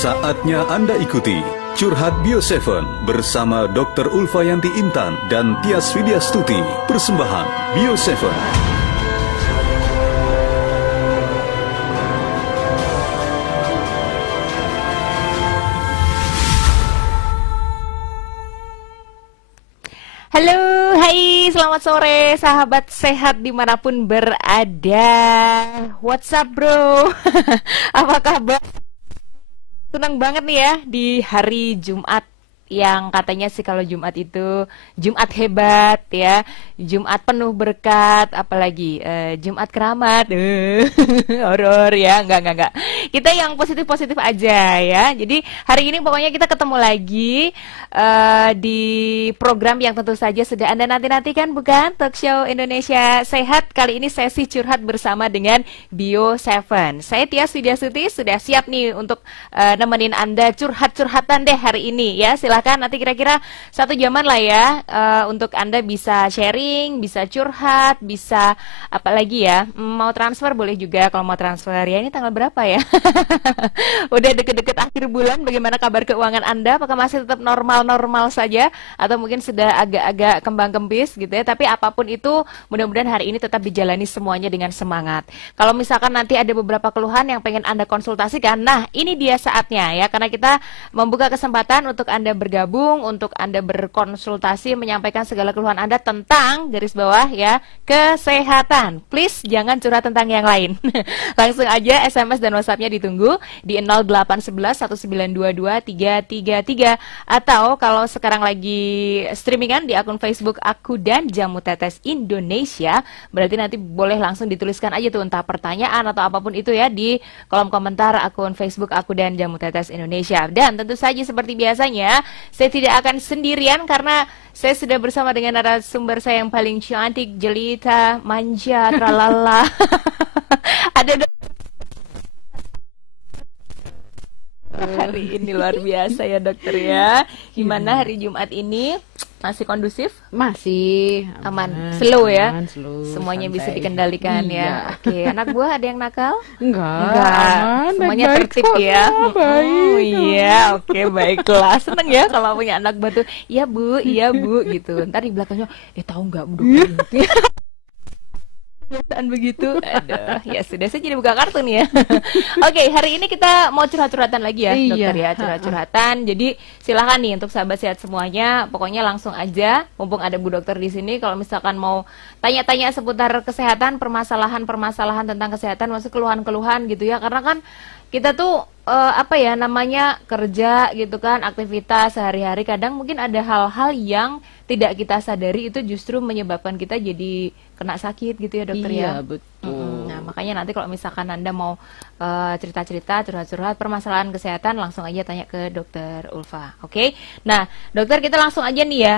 Saatnya Anda ikuti Curhat Bio7 bersama Dr. Ulfayanti Intan dan Tias Widyastuti. Persembahan Bio7. Halo, hai, selamat sore sahabat sehat dimanapun berada. What's up bro? Apa kabar? Senang banget nih ya di hari Jumat yang katanya sih kalau Jumat itu Jumat hebat ya, Jumat penuh berkat, apalagi Jumat keramat, horor ya, enggak. Kita yang positif-positif aja ya. Jadi hari ini pokoknya kita ketemu lagi di program yang tentu saja sudah Anda nanti-nantikan, bukan? Talk Show Indonesia Sehat. Kali ini sesi curhat bersama dengan Bio7. Saya Tias Widyastuti sudah siap nih untuk nemenin Anda curhat-curhatan deh hari ini ya. Silahkan nanti kira-kira 1 jaman lah ya untuk Anda bisa sharing, bisa curhat, bisa apalagi ya, mau transfer boleh juga kalau mau transfer ya. Ini tanggal berapa ya? Udah deket-deket akhir bulan, bagaimana kabar keuangan Anda? Apakah masih tetap normal-normal saja atau mungkin sudah agak-agak kembang-kempis gitu ya? Tapi apapun itu mudah-mudahan hari ini tetap dijalani semuanya dengan semangat. Kalau misalkan nanti ada beberapa keluhan yang pengen Anda konsultasikan, nah ini dia saatnya ya, karena kita membuka kesempatan untuk Anda bergabung, untuk Anda berkonsultasi, menyampaikan segala keluhan Anda tentang garis bawah ya kesehatan. Please jangan curhat tentang yang lain. Langsung aja SMS dan WhatsApp-nya ditunggu di 0811 1922 333, atau kalau sekarang lagi streamingan di akun Facebook Aku dan Jamu Tetes Indonesia, berarti nanti boleh langsung dituliskan aja tuh entah pertanyaan atau apapun itu ya di kolom komentar akun Facebook Aku dan Jamu Tetes Indonesia. Dan tentu saja seperti biasanya saya tidak akan sendirian karena saya sudah bersama dengan narasumber saya yang paling cantik, jelita, manja, tralala. Ada hari ini luar biasa ya dokter ya. Gimana hari Jumat ini? Masih kondusif? Masih aman, slow ya. Slow, semuanya santai. Bisa dikendalikan ya. Oke, anak buah ada yang nakal? Enggak. Aman, semuanya tertib ya. Iya, oke, baiklah. Seneng ya kalau punya anak batu. Iya bu gitu. Ntar di belakangnya, tahu nggak bu? Kebiasaan begitu. Aduh, ya sudah, saya jadi buka kartu nih ya. Oke, hari ini kita mau curhat-curhatan lagi ya, dokter ya, curhat-curhatan. Jadi silakan nih untuk sahabat sehat semuanya, pokoknya langsung aja, mumpung ada Bu Dokter di sini. Kalau misalkan mau tanya-tanya seputar kesehatan, permasalahan tentang kesehatan, maksud keluhan-keluhan gitu ya, karena kan kita tuh apa ya namanya, kerja gitu kan, aktivitas sehari-hari, kadang mungkin ada hal-hal yang tidak kita sadari itu justru menyebabkan kita jadi kena sakit gitu ya dokter ya. Iya betul. Nah makanya nanti kalau misalkan Anda mau cerita-cerita, curhat-curhat permasalahan kesehatan, langsung aja tanya ke dokter Ulfa. Oke? Nah dokter, kita langsung aja nih ya.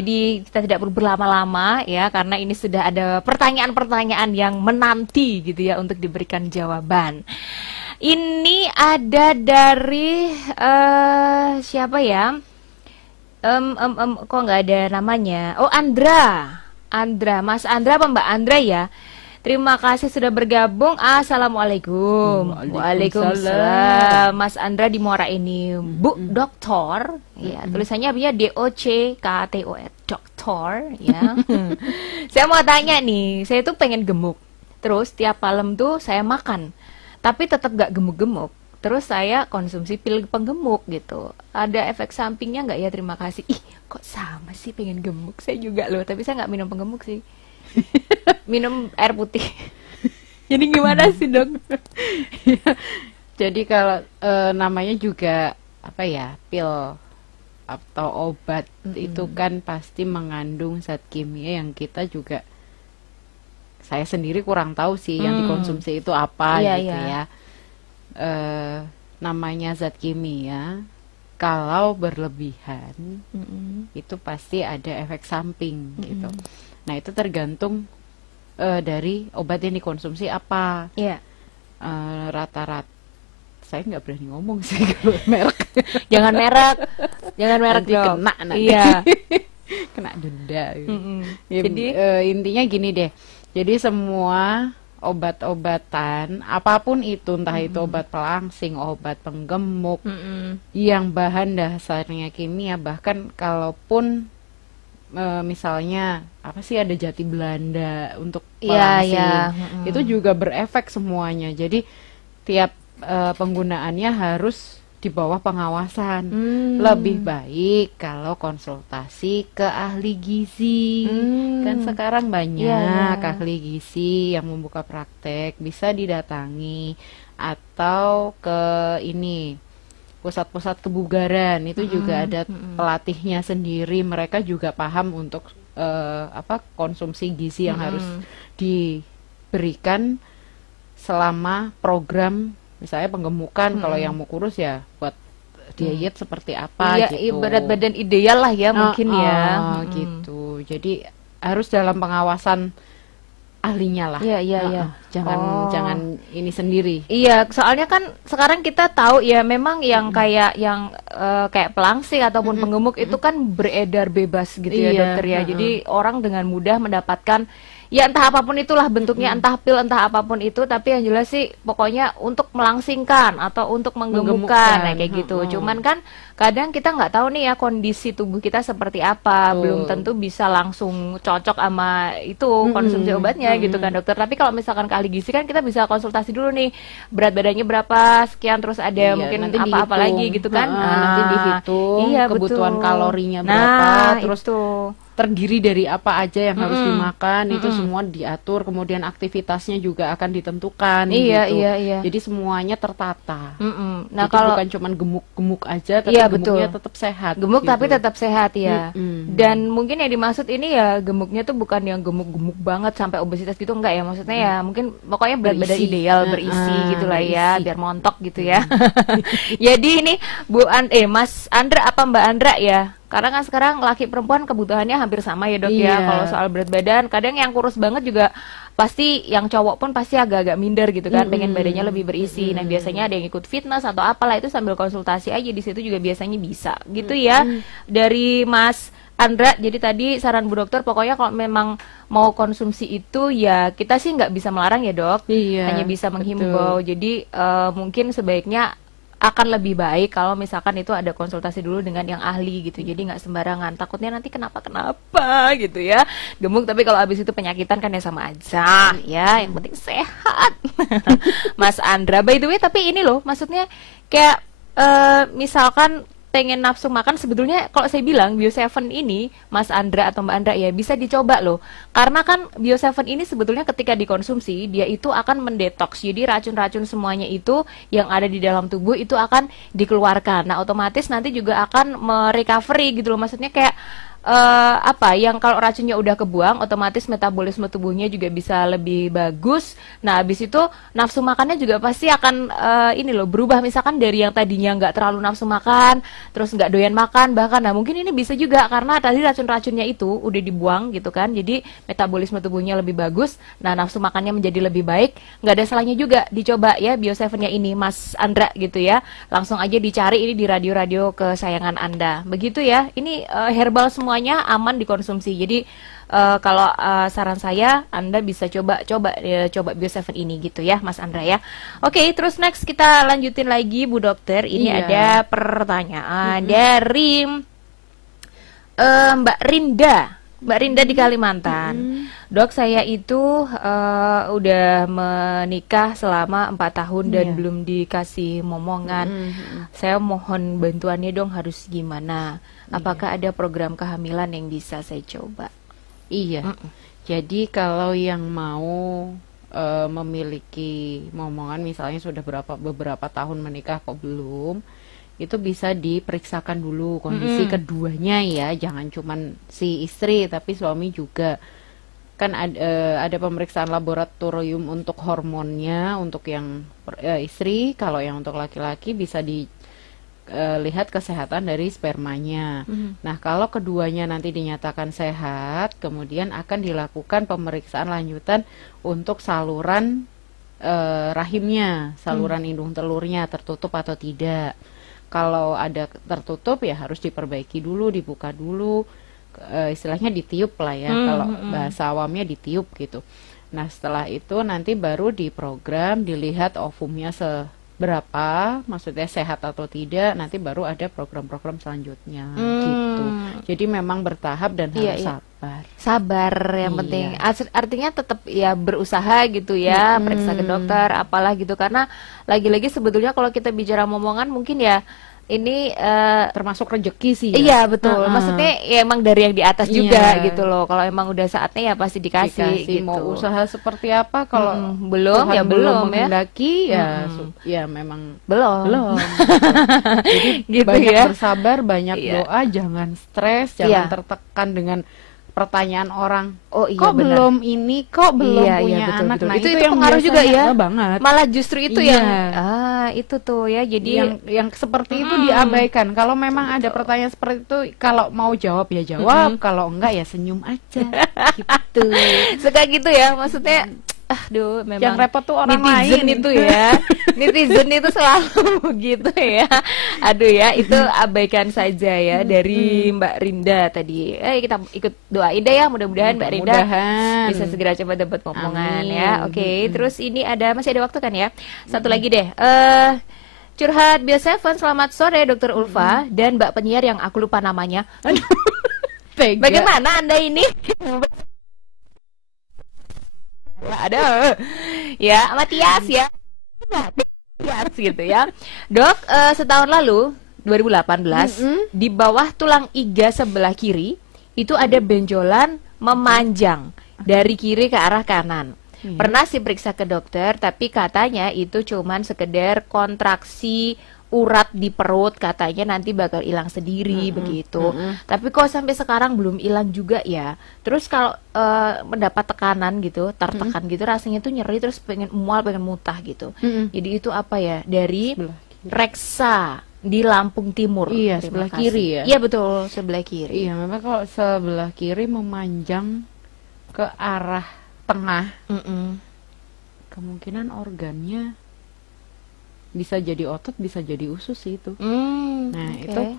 Jadi kita tidak perlu berlama-lama ya, karena ini sudah ada pertanyaan-pertanyaan yang menanti gitu ya untuk diberikan jawaban. Ini ada dari siapa ya? Kok nggak ada namanya? Oh, Andra, Mas Andra apa Mbak Andra ya? Terima kasih sudah bergabung. Assalamualaikum. Waalaikumsalam. Mas Andra di Muara ini, Bu Dokter. Ya, tulisannya apa ya? DOCKTOR, Dokter. Ya. Saya mau tanya nih, saya tuh pengen gemuk. Terus tiap malam tuh saya makan, tapi tetap gak gemuk-gemuk. Terus saya konsumsi pil penggemuk gitu. Ada efek sampingnya nggak ya? Terima kasih. Ih, kok sama sih, pengen gemuk. Saya juga loh, tapi saya nggak minum penggemuk sih. Minum air putih. Jadi gimana sih dok? Jadi kalau namanya juga apa ya, pil atau obat itu kan pasti mengandung zat kimia yang kita juga, saya sendiri kurang tahu sih yang dikonsumsi itu apa gitu ya. Namanya zat kimia kalau berlebihan itu pasti ada efek samping gitu. Nah itu tergantung dari obat yang dikonsumsi apa. Rata-rata saya nggak berani ngomong sih kalau merek. Jangan merek nanti dong. Kena nanti. Iya. Kena denda gitu. Ya, Jadi intinya gini deh. Jadi semua obat-obatan apapun itu, entah itu obat pelangsing, obat penggemuk, yang bahan dasarnya kimia, bahkan kalaupun misalnya apa sih, ada jati Belanda untuk pelangsing, itu juga berefek semuanya. Jadi tiap penggunaannya harus di bawah pengawasan. Lebih baik kalau konsultasi ke ahli gizi. Kan sekarang banyak ahli gizi yang membuka praktek, bisa didatangi, atau ke ini pusat-pusat kebugaran, itu juga ada pelatihnya sendiri, mereka juga paham untuk konsumsi gizi yang harus diberikan selama program. Misalnya penggemukan, kalau yang mau kurus ya buat diet seperti apa gitu. Berat badan ideal lah ya mungkin ya. Gitu. Jadi harus dalam pengawasan ahlinya lah. Jangan ini sendiri. Iya, soalnya kan sekarang kita tahu ya, memang yang kayak pelangsing ataupun penggemuk itu kan beredar bebas gitu ya dokter ya. Jadi orang dengan mudah mendapatkan ya entah apapun itulah bentuknya, entah pil, entah apapun itu, tapi yang jelas sih pokoknya untuk melangsingkan atau untuk menggemukkan, nah, kayak gitu. Cuman kan kadang kita nggak tahu nih ya kondisi tubuh kita seperti apa, belum tentu bisa langsung cocok sama itu konsumsi obatnya gitu kan dokter. Tapi kalau misalkan ke ahli gizi kan kita bisa konsultasi dulu nih, berat badannya berapa sekian, terus ada mungkin apa-apa lagi gitu kan. Nanti dihitung kebutuhan kalorinya berapa, terus terdiri dari apa aja yang harus dimakan, itu semua diatur, kemudian aktivitasnya juga akan ditentukan gitu. Jadi semuanya tertata. Nah, jadi kalau bukan cuma gemuk-gemuk aja, tapi gemuknya tetap sehat. Gemuk gitu, tapi tetap sehat ya. Dan mungkin yang dimaksud ini ya gemuknya tuh bukan yang gemuk-gemuk banget sampai obesitas gitu, enggak ya, maksudnya ya mungkin pokoknya berat badan ideal, berisi gitulah ya, biar montok gitu ya. Jadi ini Mas Andra apa Mbak Andra ya? Karena kan sekarang laki perempuan kebutuhannya hampir sama ya dok ya. Kalau soal berat badan, kadang yang kurus banget juga pasti, yang cowok pun pasti agak-agak minder gitu kan, pengen badannya lebih berisi. Nah biasanya ada yang ikut fitness atau apalah, itu sambil konsultasi aja di situ juga biasanya bisa gitu ya. Dari Mas Andra, jadi tadi saran Bu Dokter pokoknya kalau memang mau konsumsi itu ya kita sih nggak bisa melarang ya dok, hanya bisa menghimbau. Jadi mungkin sebaiknya akan lebih baik kalau misalkan itu ada konsultasi dulu dengan yang ahli gitu. Jadi nggak sembarangan, takutnya nanti kenapa gitu ya, gemuk tapi kalau habis itu penyakitan kan ya sama aja ya, yang penting sehat. Mas Andra, by the way, tapi ini loh maksudnya kayak misalkan pengen nafsu makan, sebetulnya kalau saya bilang Bio7 ini, Mas Andra atau Mbak Andra ya, bisa dicoba loh. Karena kan Bio7 ini sebetulnya ketika dikonsumsi, dia itu akan mendetoks. Jadi racun-racun semuanya itu yang ada di dalam tubuh itu akan dikeluarkan. Nah, otomatis nanti juga akan merecovery gitu loh. Maksudnya kayak yang kalau racunnya udah kebuang, otomatis metabolisme tubuhnya juga bisa lebih bagus. Nah, habis itu nafsu makannya juga pasti akan berubah. Misalkan dari yang tadinya nggak terlalu nafsu makan, terus nggak doyan makan bahkan, nah mungkin ini bisa juga karena tadi racun-racunnya itu udah dibuang gitu kan. Jadi metabolisme tubuhnya lebih bagus, nah nafsu makannya menjadi lebih baik. Nggak ada salahnya juga dicoba ya Bio7-nya ini Mas Andra gitu ya. Langsung aja dicari ini di radio-radio kesayangan Anda. Begitu ya. Ini herbal semua, semuanya aman dikonsumsi. Jadi kalau saran saya, Anda bisa coba Bio7 ini gitu ya Mas Andra ya. Oke, terus next kita lanjutin lagi Bu Dokter. Ini ada pertanyaan dari Mbak Rinda di Kalimantan. Dok, saya itu udah menikah selama 4 tahun dan belum dikasih momongan. Saya mohon bantuannya dong, harus gimana? Apakah ada program kehamilan yang bisa saya coba? Jadi kalau yang mau memiliki momongan, misalnya sudah beberapa tahun menikah kok belum, itu bisa diperiksakan dulu kondisi keduanya ya, jangan cuman si istri tapi suami juga. Kan ada pemeriksaan laboratorium untuk hormonnya untuk yang istri, kalau yang untuk laki-laki bisa lihat kesehatan dari spermanya. Nah, kalau keduanya nanti dinyatakan sehat, kemudian akan dilakukan pemeriksaan lanjutan untuk saluran rahimnya, saluran indung telurnya tertutup atau tidak. Kalau ada tertutup ya harus diperbaiki dulu, dibuka dulu, istilahnya ditiup lah ya, kalau bahasa awamnya ditiup gitu. Nah, setelah itu nanti baru diprogram, dilihat ovumnya seberapa, maksudnya sehat atau tidak, nanti baru ada program-program selanjutnya gitu. Jadi memang bertahap dan harus sabar. Sabar yang penting. Artinya tetap ya berusaha gitu ya, periksa ke dokter, apalah gitu. Karena lagi-lagi sebetulnya kalau kita bicara momongan mungkin ya ini termasuk rezeki sih ya. Iya betul, maksudnya ya emang dari yang di atas juga gitu loh. Kalau emang udah saatnya ya pasti dikasih gitu. Mau usaha seperti apa kalau belum Tuhan ya belum ya. menghendaki ya memang belum. Jadi gitu banyak ya. bersabar, banyak doa, jangan stres, jangan tertekan dengan pertanyaan orang. Oh iya kok benar. belum ini, kok belum punya betul, anak. betul. Nah, itu yang pengaruh juga ya. Banget. Malah justru itu yang itu tuh ya. Jadi yang seperti itu diabaikan. Kalau memang ada pertanyaan seperti itu, kalau mau jawab ya jawab, kalau enggak ya senyum aja. Gitu. Suka gitu ya, maksudnya aduh memang yang repot tuh orang netizen lain itu ya. Netizen itu selalu gitu ya. Aduh ya, itu abaikan saja ya dari Mbak Rinda tadi. Kita ikut doain deh ya, mudah-mudahan Mbak Rinda bisa segera cepat dapat omongan ya. Oke, terus ini masih ada waktu kan ya? Satu lagi deh. Curhat biasa Seven, selamat sore Dokter Ulfa dan Mbak penyiar yang aku lupa namanya. Bagaimana Anda ini? Ada ya Matias ya Matias gitu ya. Dok, setahun lalu 2018 di bawah tulang iga sebelah kiri itu ada benjolan memanjang dari kiri ke arah kanan. Pernah sih periksa ke dokter, tapi katanya itu cuman sekedar kontraksi urat di perut, katanya nanti bakal hilang sendiri begitu. Tapi kok sampai sekarang belum hilang juga ya. Terus kalau mendapat tekanan gitu, tertekan gitu, rasanya tuh nyeri, terus pengen mual, pengen muntah gitu. Jadi itu apa ya? Dari reksa di Lampung Timur. Iya, sebelah kiri ya. Iya betul, sebelah kiri. Iya, memang kalau sebelah kiri memanjang ke arah tengah, kemungkinan organnya bisa jadi otot, bisa jadi usus sih itu. Nah itu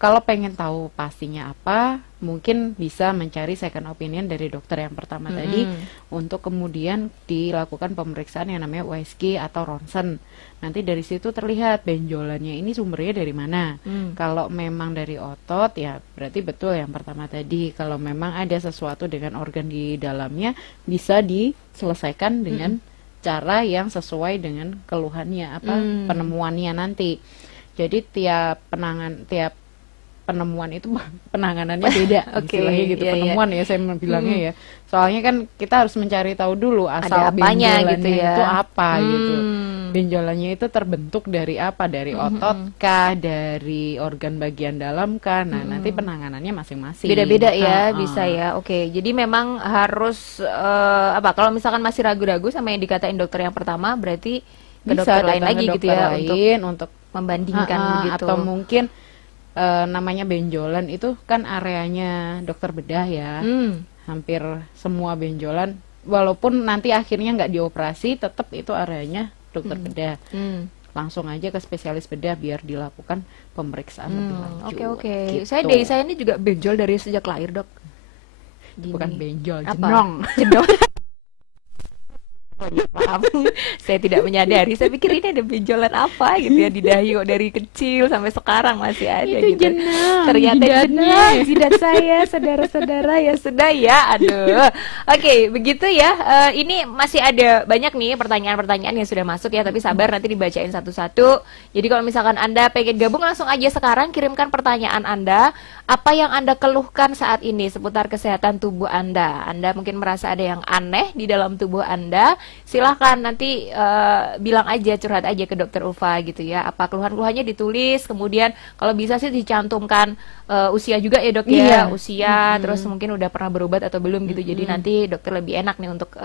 kalau pengen tahu pastinya apa, mungkin bisa mencari second opinion dari dokter yang pertama tadi, untuk kemudian dilakukan pemeriksaan yang namanya USG atau ronsen. Nanti dari situ terlihat benjolannya ini sumbernya dari mana. Kalau memang dari otot ya berarti betul yang pertama tadi. Kalau memang ada sesuatu dengan organ di dalamnya, bisa diselesaikan dengan cara yang sesuai dengan keluhannya, penemuannya nanti. Jadi tiap penemuan itu penanganannya beda. Istilahnya gitu, penemuan ya saya bilangnya ya. Soalnya kan kita harus mencari tahu dulu asal benjolannya gitu ya. Itu apa gitu. Benjolannya itu terbentuk dari apa? Dari otot kah, dari organ bagian dalam kah? Nah, nanti penanganannya masing-masing. Beda-beda ya, bisa ya. Oke, jadi memang harus kalau misalkan masih ragu-ragu sama yang dikatain dokter yang pertama, berarti ke dokter lain lagi gitu ya, untuk membandingkan gitu. Atau mungkin namanya benjolan itu kan areanya dokter bedah ya. Hampir semua benjolan, walaupun nanti akhirnya nggak dioperasi, tetap itu areanya dokter bedah. Langsung aja ke spesialis bedah biar dilakukan pemeriksaan lebih lanjut. Oke. Gitu. Saya ini juga benjol dari sejak lahir, Dok. Gini. Bukan benjol, jenong. Maaf, saya tidak menyadari. Saya pikir ini ada benjolan apa gitu ya di dahi, dari kecil sampai sekarang masih ada itu gitu. Ternyata jenang jidat saya, saudara-saudara ya sudah ya. Aduh. Oke, begitu ya. Ini masih ada banyak nih pertanyaan-pertanyaan yang sudah masuk ya, tapi sabar nanti dibacain satu-satu. Jadi kalau misalkan Anda pengen gabung, langsung aja sekarang kirimkan pertanyaan Anda. Apa yang Anda keluhkan saat ini seputar kesehatan tubuh Anda? Anda mungkin merasa ada yang aneh di dalam tubuh Anda. Silahkan nanti bilang aja, curhat aja ke Dokter Ulfa gitu ya. Apa keluhan-keluhannya ditulis, kemudian kalau bisa sih dicantumkan usia juga ya Dok ya. Usia, terus mungkin udah pernah berobat atau belum gitu. Jadi nanti dokter lebih enak nih untuk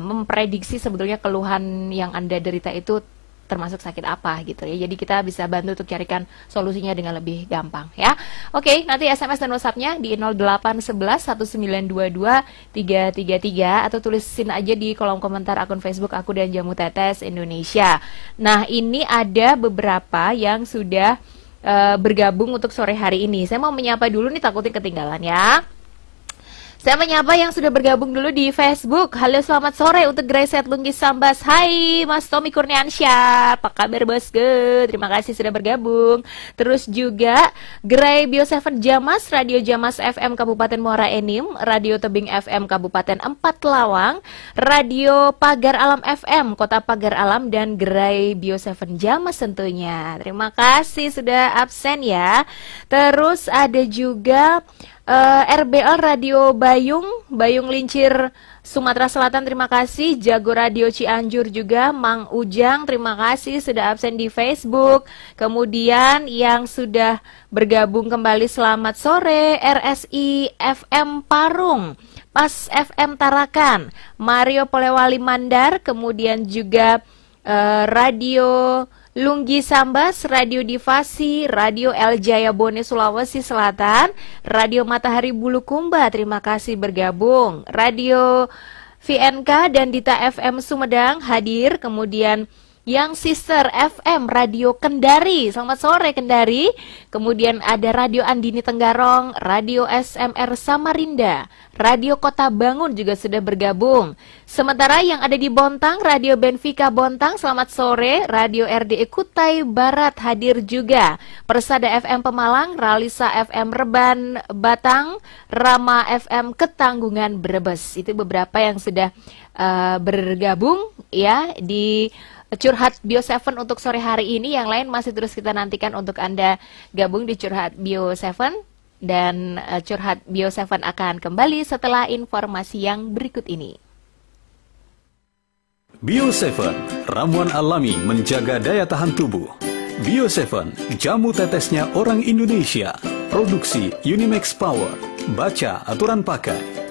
memprediksi sebetulnya keluhan yang Anda derita itu termasuk sakit apa gitu ya. Jadi kita bisa bantu untuk carikan solusinya dengan lebih gampang ya. Oke, nanti SMS dan WhatsApp-nya di 0811 1922 333 atau tulisin aja di kolom komentar akun Facebook aku dan Jamu Tetes Indonesia. Nah, ini ada beberapa yang sudah bergabung untuk sore hari ini. Saya mau menyapa dulu nih, takutnya ketinggalan ya. Saya menyapa yang sudah bergabung dulu di Facebook. Halo, selamat sore untuk Grayset Lunggis Sambas. Hai Mas Tommy Kurniansyah, apa kabar bosku? Terima kasih sudah bergabung. Terus juga Gray Bio 7 Jamas, Radio Jamas FM Kabupaten Muara Enim, Radio Tebing FM Kabupaten Empat Lawang, Radio Pagar Alam FM Kota Pagar Alam, dan Gray Bio 7 Jamas tentunya. Terima kasih sudah absen ya. Terus ada juga RBL Radio Bayung Lincir Sumatera Selatan, terima kasih. Jago Radio Cianjur juga, Mang Ujang, terima kasih sudah absen di Facebook. Kemudian yang sudah bergabung kembali, selamat sore. RSI FM Parung, Pas FM Tarakan, Mario Polewali Mandar, kemudian juga Radio Lunggi Sambas, Radio Divasi, Radio El Jayabone Sulawesi Selatan, Radio Matahari Bulukumba, terima kasih bergabung. Radio VNK dan Dita FM Sumedang hadir, kemudian yang Sister FM Radio Kendari, selamat sore Kendari. Kemudian ada Radio Andini Tenggarong, Radio SMR Samarinda, Radio Kota Bangun juga sudah bergabung. Sementara yang ada di Bontang, Radio Benfica Bontang, selamat sore. Radio RDE Kutai Barat hadir juga. Persada FM Pemalang, Ralisa FM Reban Batang, Rama FM Ketanggungan Brebes. Itu beberapa yang sudah bergabung ya di Curhat Bio 7 untuk sore hari ini. Yang lain masih terus kita nantikan untuk Anda gabung di Curhat Bio 7. Dan Curhat Bio 7 akan kembali setelah informasi yang berikut ini. Bio 7, ramuan alami menjaga daya tahan tubuh. Bio 7, jamu tetesnya orang Indonesia. Produksi Unimax Power. Baca aturan pakai.